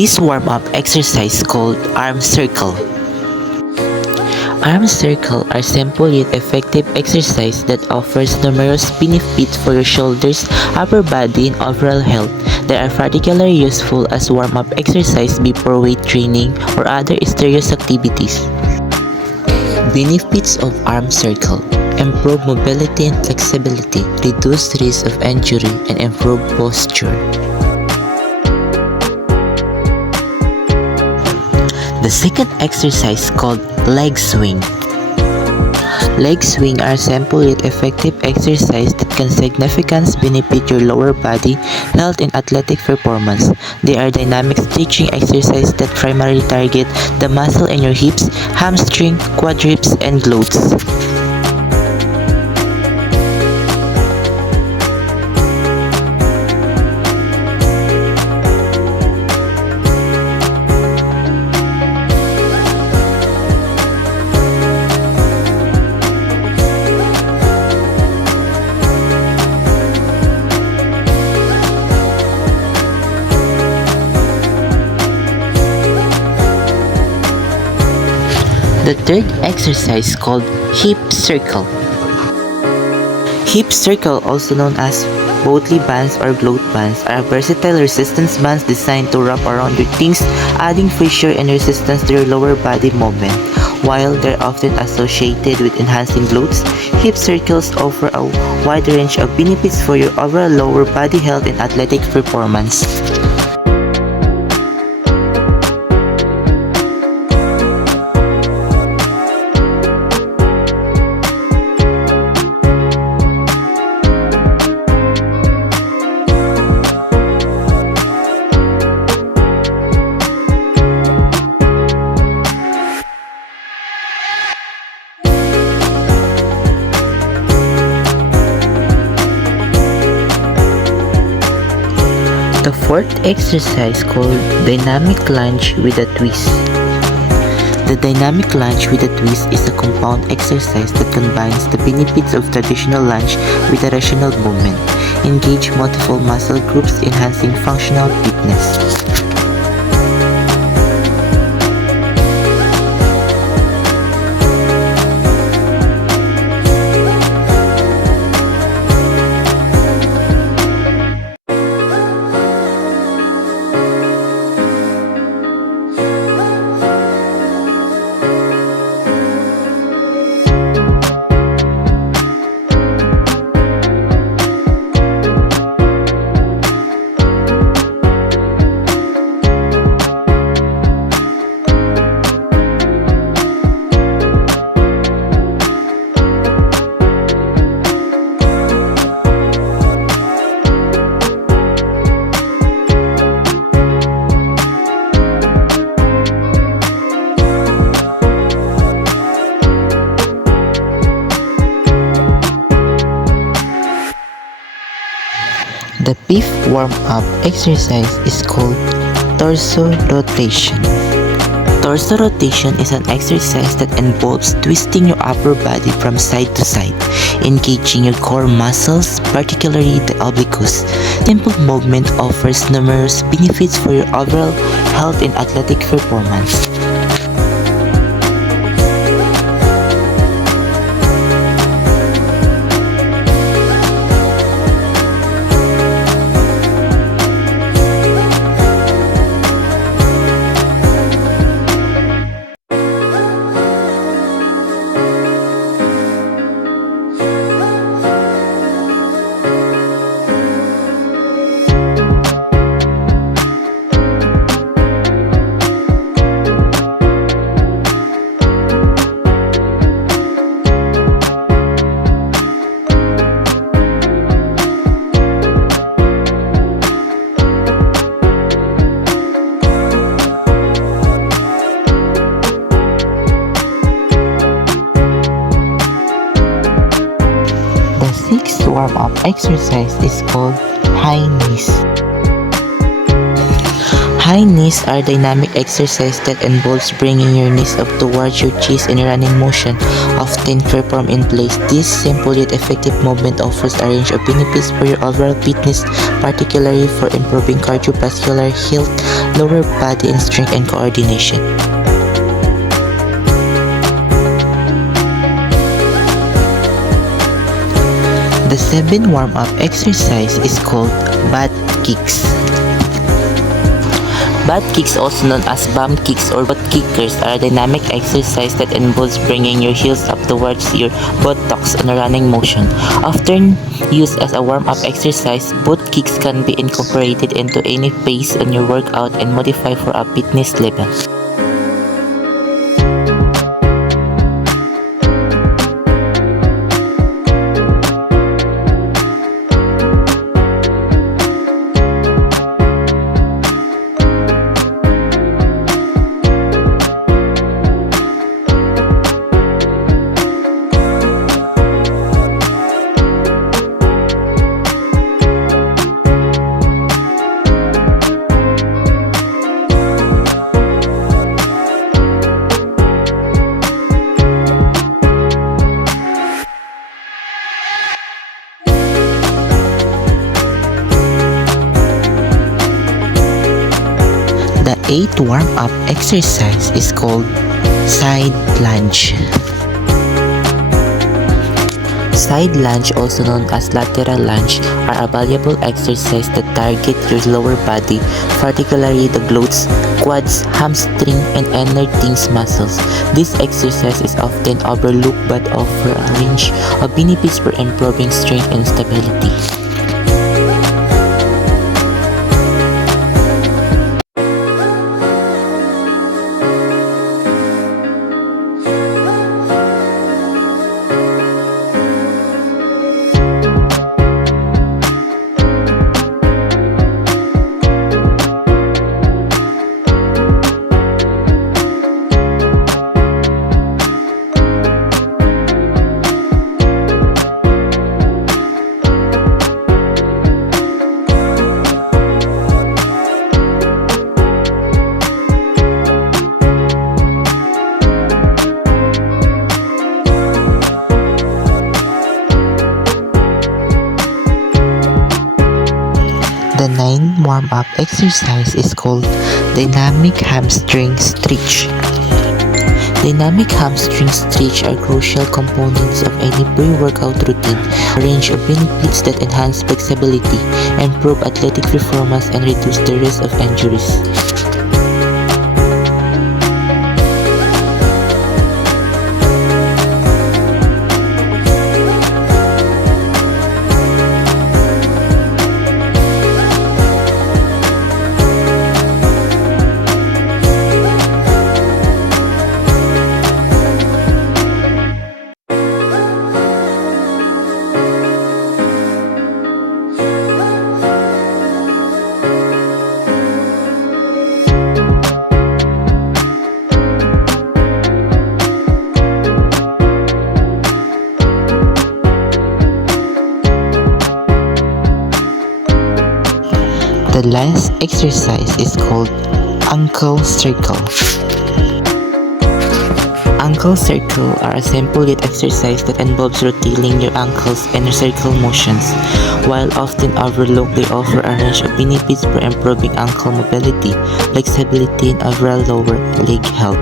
this warm-up exercise called arm circle. Arm circle are simple yet effective exercise that offers numerous benefits for your shoulders, upper body, and overall health. They are particularly useful as warm-up exercise before weight training or other strenuous activities. Benefits of arm circle: improve mobility and flexibility, reduce risk of injury, and improve posture. The second exercise called leg swing. Leg swing are simple yet effective exercise that can significantly benefit your lower body health and athletic performance. They are dynamic stretching exercises that primarily target the muscle in your hips, hamstring, quadriceps, and glutes. The third exercise called hip circle. Hip circle, also known as Botley bands or glute bands, are versatile resistance bands designed to wrap around your thighs, adding pressure and resistance to your lower body movement. While they're often associated with enhancing glutes, hip circles offer a wide range of benefits for your overall lower body health and athletic performance. The fourth exercise called dynamic lunge with a twist. The dynamic lunge with a twist is a compound exercise that combines the benefits of traditional lunge with a rational movement. Engage multiple muscle groups, enhancing functional fitness. The fifth warm-up exercise is called torso rotation. Torso rotation is an exercise that involves twisting your upper body from side to side, engaging your core muscles, particularly the obliques. Simple movement offers numerous benefits for your overall health and athletic performance. Sixth warm-up exercise is called high knees. high knees are dynamic exercise that involves bringing your knees up towards your chest in a running motion, often performed in place. This simple yet effective movement offers a range of benefits for your overall fitness, particularly for improving cardiovascular health, lower body and strength and coordination. The 7th warm-up exercise is called butt kicks. Butt kicks, also known as bum kicks or butt kickers, are a dynamic exercise that involves bringing your heels up towards your buttocks in a running motion. Often used as a warm-up exercise, butt kicks can be incorporated into any phase on your workout and modified for a fitness level. The 8th warm-up exercise is called side lunge. Side lunge, also known as lateral lunge, are a valuable exercise that target your lower body, particularly the glutes, quads, hamstring, and inner thighs muscles. This exercise is often overlooked but offers a range of benefits for improving strength and stability. The 9th warm-up exercise is called dynamic hamstring stretch. Dynamic hamstring stretch are crucial components of any pre-workout routine, a range of benefits that enhance flexibility, improve athletic performance, and reduce the risk of injuries. The last exercise is called ankle circle. Ankle circle are a simple yet exercise that involves rotating your ankles in circle motions. While often overlooked, they offer a range of benefits for improving ankle mobility, flexibility, and overall lower leg health.